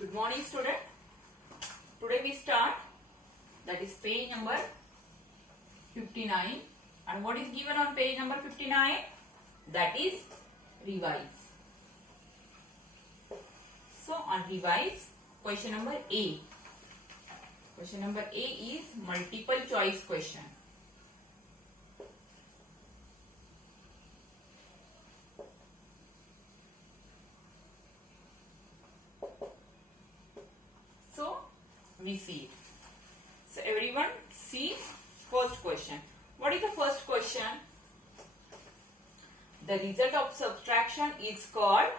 Good morning, student. Today we start, that is page number 59. And what is given on page number 59? That is revise. So on revise, question number A. Question number A is multiple choice question. So we see it. So everyone see first question. What is the first question? The result of subtraction is called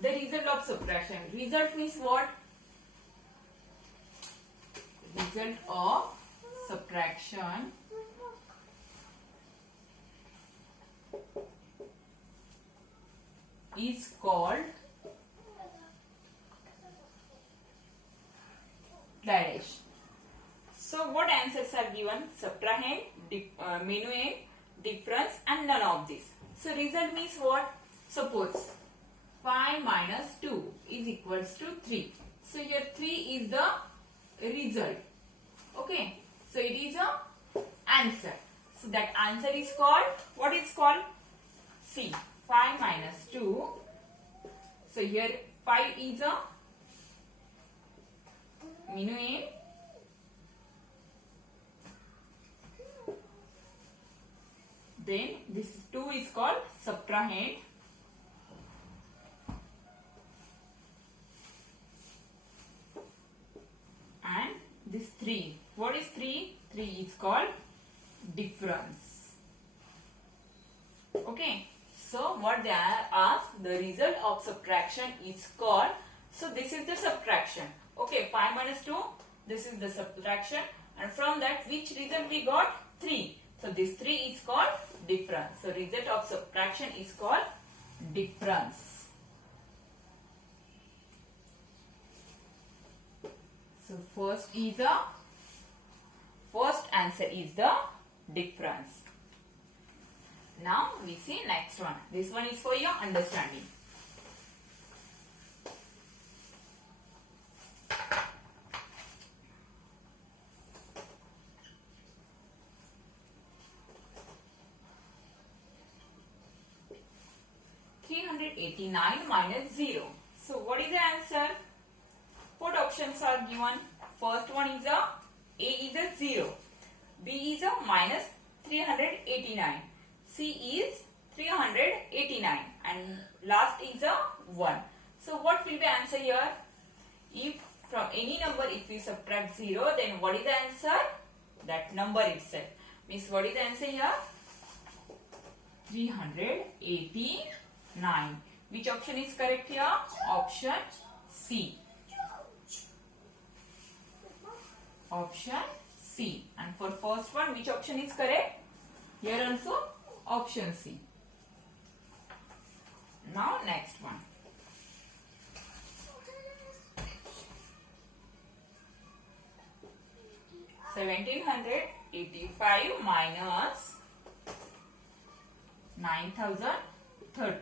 the result of subtraction. Result means what? Result of subtraction is called dash. So what answers are given? Subtrahend, minuend, difference and none of this. So result means what? Suppose 5 minus 2 is equals to 3. So here 3 is the result. Okay. So it is a answer. So that answer is called, what is called? C. 5 minus 2. So here 5 is a minuend. Then this 2 is called subtrahend. And this 3. What is 3? 3 is called difference. Okay. So what they are asked, the result of subtraction is called. So this is the subtraction. Okay, 5 minus 2. This is the subtraction. And from that, which result we got? 3. So this 3 is called difference. So result of subtraction is called difference. So first answer is the difference. Now we see next one. This one is for your understanding. (389 minus 0). So what is the answer? What options are given? First one is A is a 0, B is a minus 389, C is 389 and last is a 1. So what will be answer here? If from any number if we subtract 0, then what is the answer? That number itself. Means what is the answer here? 389. Which option is correct here? Option C. Option C. And for first one, which option is correct? Here also option C. Now next one. (1785 minus 9030).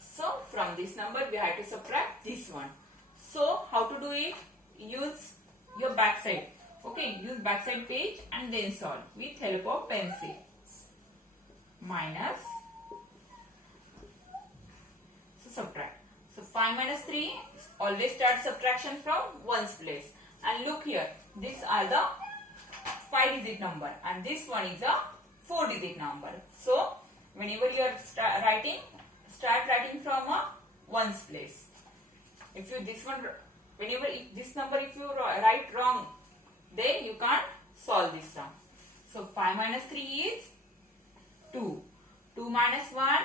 So from this number we have to subtract this one. So how to do it? Use your backside. Okay, use backside page and then solve with help of pencil. Minus. So subtract. So 5 minus 3, always start subtraction from ones place. And look here, these are the 5-digit number and this one is a 4-digit number. So whenever you are start writing from a ones place. If you this one, whenever if this number if you write wrong, then you can't solve this sum. So 5 minus 3 is 2. 2 minus 1,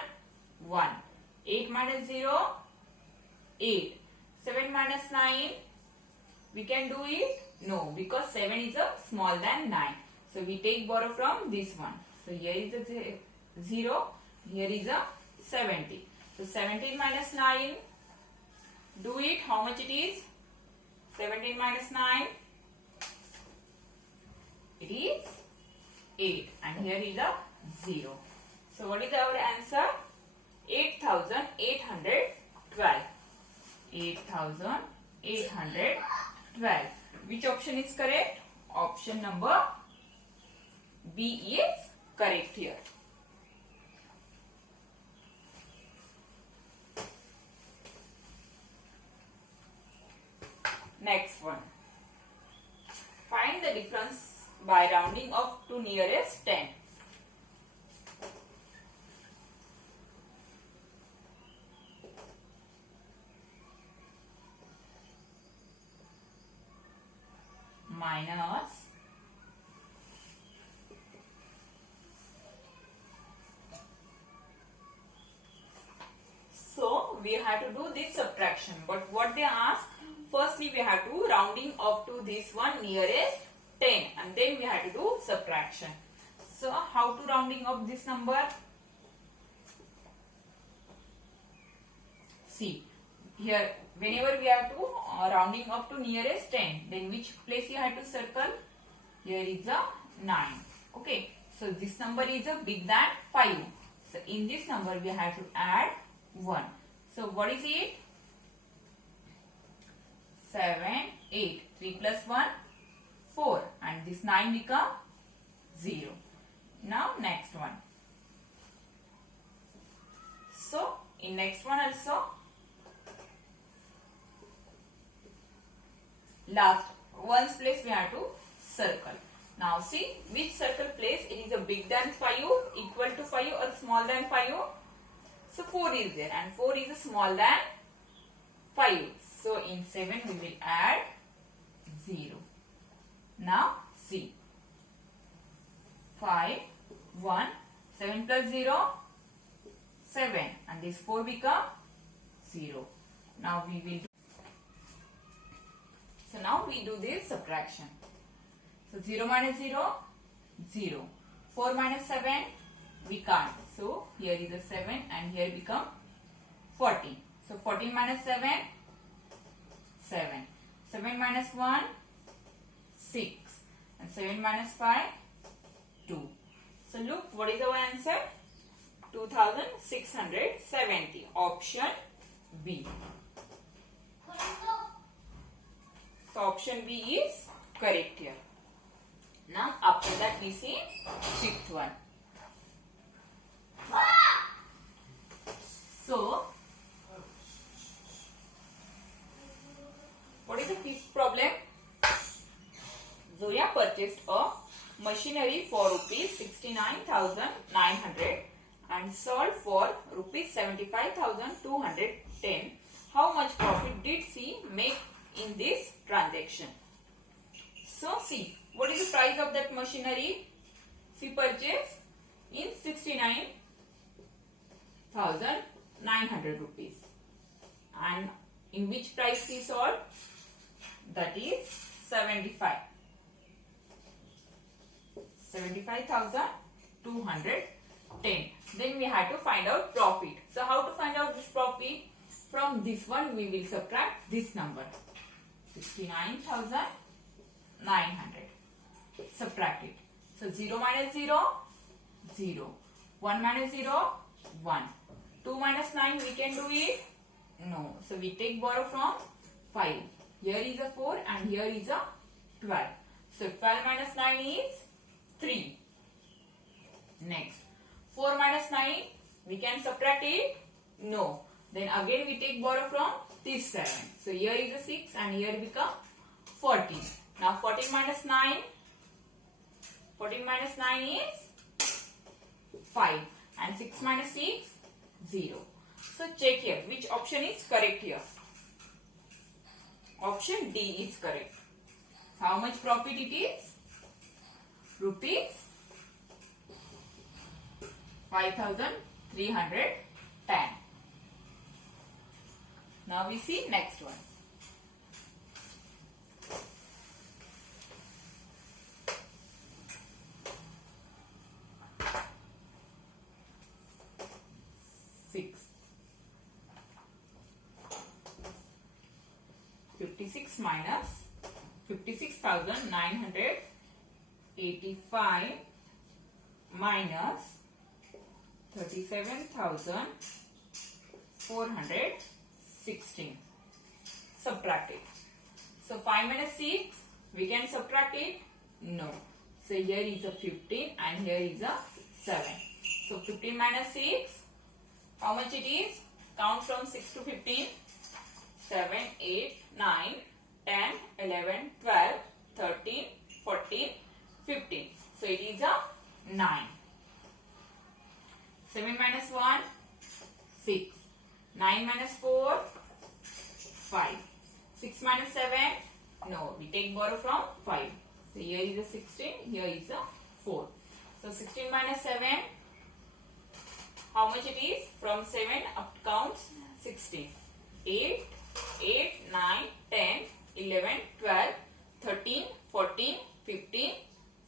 1. 8 minus 0, 8. 7 minus 9, we can do it? No, because 7 is a small than 9. So we take borrow from this one. So here is a 0, here is a 70. So 17 minus 9, do it. How much it is? 17 minus 9, it is 8 and here is a 0. So what is our answer? 8812. 38,812. Which option is correct? Option number B is correct here. Next one. Find the difference by rounding off to nearest 10. Minus so we have to do this subtraction, but what they ask, firstly we have to rounding off to this one nearest 10 and then we have to do subtraction. So how to rounding off this number? See here, whenever we have to rounding up to nearest 10, then which place you have to circle? Here is a 9. Okay, so this number is a big than 5. So in this number we have to add 1. So what is it? 7, 8. 3 plus 1, 4. And this 9 become 0. Now next one. So in next one also, last ones place we have to circle. Now see which circle place it is a big than 5, equal to 5 or small than 5. So 4 is there and 4 is a small than 5. So in 7 we will add 0. Now see 5, 1, 7 plus 0, 7 and this 4 become 0. Now we will do. So now we do this subtraction. So 0 minus 0, 0. 4 minus 7, we can't. So here is a 7 and here become 14. So 14 minus 7, 7. 7 minus 1, 6. And 7 minus 5, 2. So look, what is our answer? 2670. Option B. So option B is correct here. Now after that we see fifth one. So what is the fifth problem? Zoya purchased a machinery for rupees 69,900 and sold for rupees 75,210. How much profit did she make in this transaction? So see, what is the price of that machinery? She purchased in 69,900 rupees. And in which price she sold? That is 75,210. Then we have to find out profit. So how to find out this profit? From this one we will subtract this number. 69,900. Subtract it. So 0 minus 0, 0. 1 minus 0, 1. 2 minus 9 we can do it? No. So we take borrow from 5. Here is a 4 and here is a 12. So 12 minus 9 is 3. Next. 4 minus 9 we can subtract it? No. Then again we take borrow from this 7. So here is a 6 and here become 14. Now 14 minus 9. 14 minus 9 is 5. And 6 minus 6, 0. So check here. Which option is correct here? Option D is correct. How much profit it is? Rupees 5,310. Now we see next one. Six. 56 minus 56,985 minus 37,416. subtract it. So 5 minus 6, we can subtract it? No. So here is a 15 and here is a 7. So 15 minus 6, how much it is? Count from 6 to 15. 7, 8, 9, 10, 11, 12, 13, 14, 15. So it is a 9. 7 minus 1, 6. 9 minus 4, 5. 6 minus 7, no, we take borrow from 5. So here is a 16, here is a 4. So 16 minus 7, how much it is? From 7 up counts 16. 8, 8, 9, 10, 11, 12, 13, 14, 15,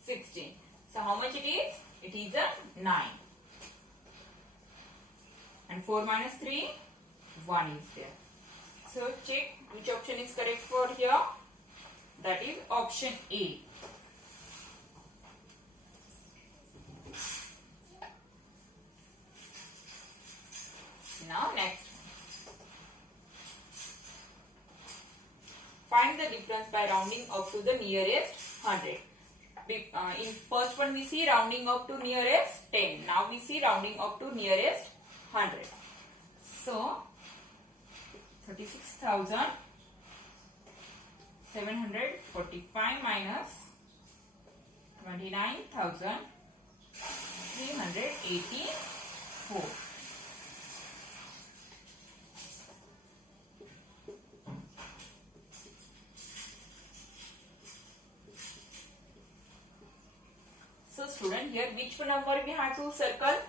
16. So how much it is? It is a 9. And 4 minus 3, 1 is there. So check which option is correct for here. That is option A. Now next. Find the difference by rounding up to the nearest 100. In first one we see rounding up to nearest 10. Now we see rounding up to nearest 100. So 36,745 minus 29,384. So student, here which number we have to circle?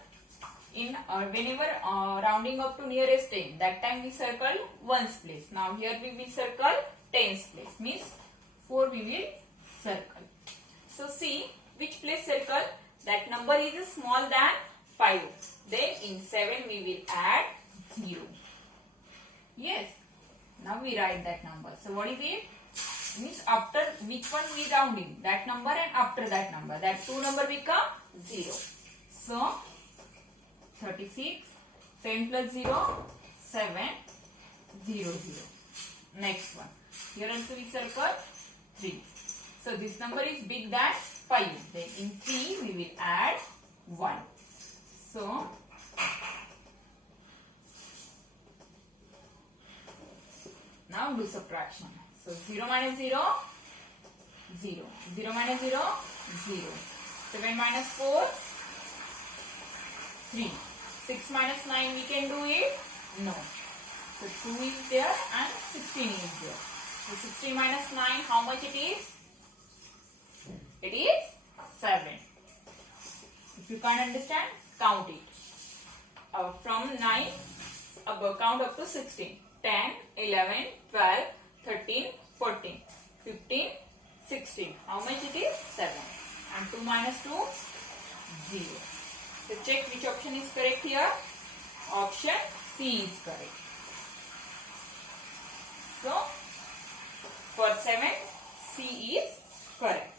In whenever rounding up to nearest 10, that time we circle ones place. Now here we will circle tens place, means 4 we will circle. So see which place circle, that number is small than 5. Then in 7 we will add 0. Yes, now we write that number. So what is it? Means after which one we rounding, that number and after that number, that two number become 0. So 36, 7 plus 0, 7, 0, 0. Next one. Here also we circle 3. So this number is big than 5. Then in 3 we will add 1. So now do subtraction. So 0 minus 0, 0. 0 minus 0, 0. 7 minus 4, 3. 6 minus 9 we can do it? No. So 2 is there and 16 is there. So 16 minus 9, how much it is? It is 7. If you can't understand, count it. From 9, count up to 16. 10, 11, 12, 13, 14, 15, 16. How much it is? 7. And 2 minus 2, 0. So check which option is correct here. Option C is correct. So for 7, C is correct.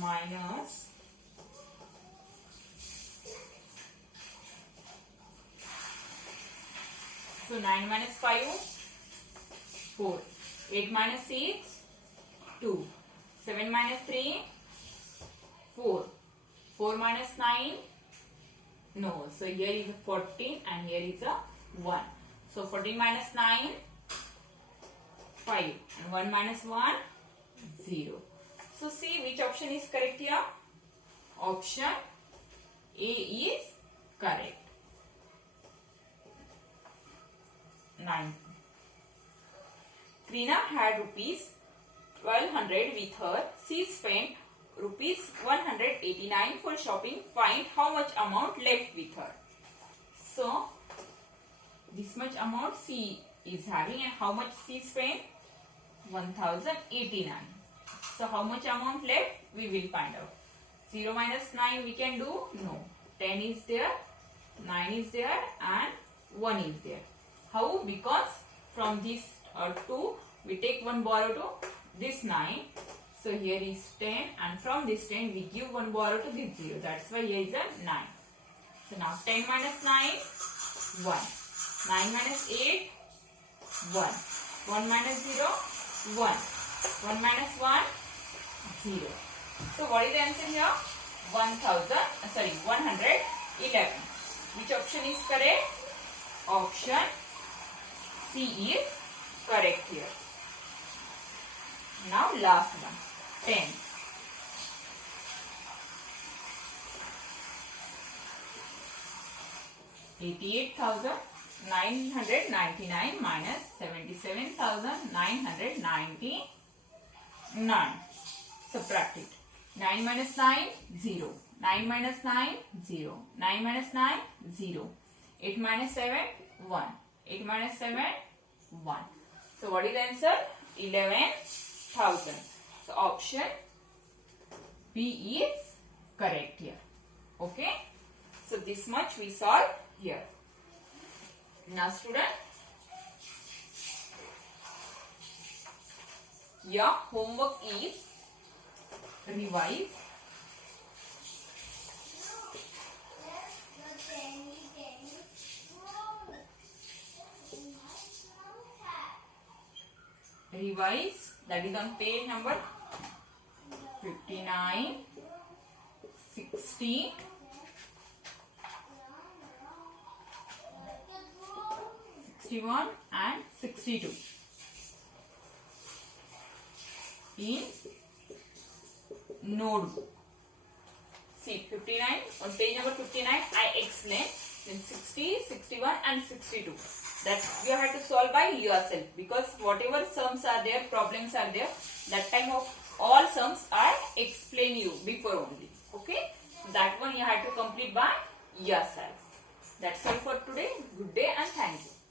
Minus so 9 minus 5, 4. 8 minus 6, 2. 7 minus 3, 4. 4 minus 9, no. So here is a 14 and here is a 1. So 14 minus 9, 5. And 1 minus 1, 0. So see which option is correct here. Option A is correct. 9. Krina had rupees 1200 with her. She spent rupees 189 for shopping. Find how much amount left with her. So this much amount she is having and how much she spent? 1089. So how much amount left? We will find out. 0 minus 9 we can do? No. 10 is there, 9 is there and 1 is there. How? Because from these 2 we take one borrow to this 9. So here is 10 and from this 10 we give one borrow to this 0. That's why here is a 9. So now 10 minus 9, 1. 9 minus 8, 1. 1 minus 0, 1. 1 minus 1, 0. So what is the answer here? 111. Which option is correct? Option C is correct here. Now last one, 10. 88,999 minus 77,999. Subtract it. 9 minus 9, 0. 9 minus 9, 0. 9 minus 9, 0. 8 minus 7, 1. 8 minus 7, 1. So what is the answer? 11,000. So option B is correct here. Okay. So this much we solve here. Now student, your homework is revise that is on page number 59, 60, 61 and 62 in notebook. See 59, on page number 59 I explain, then 60, 61 and 62. That you have to solve by yourself, because whatever sums are there, problems are there, that time of all sums I explain you before only. Okay, that one you have to complete by yourself. That's all for today. Good day and thank you.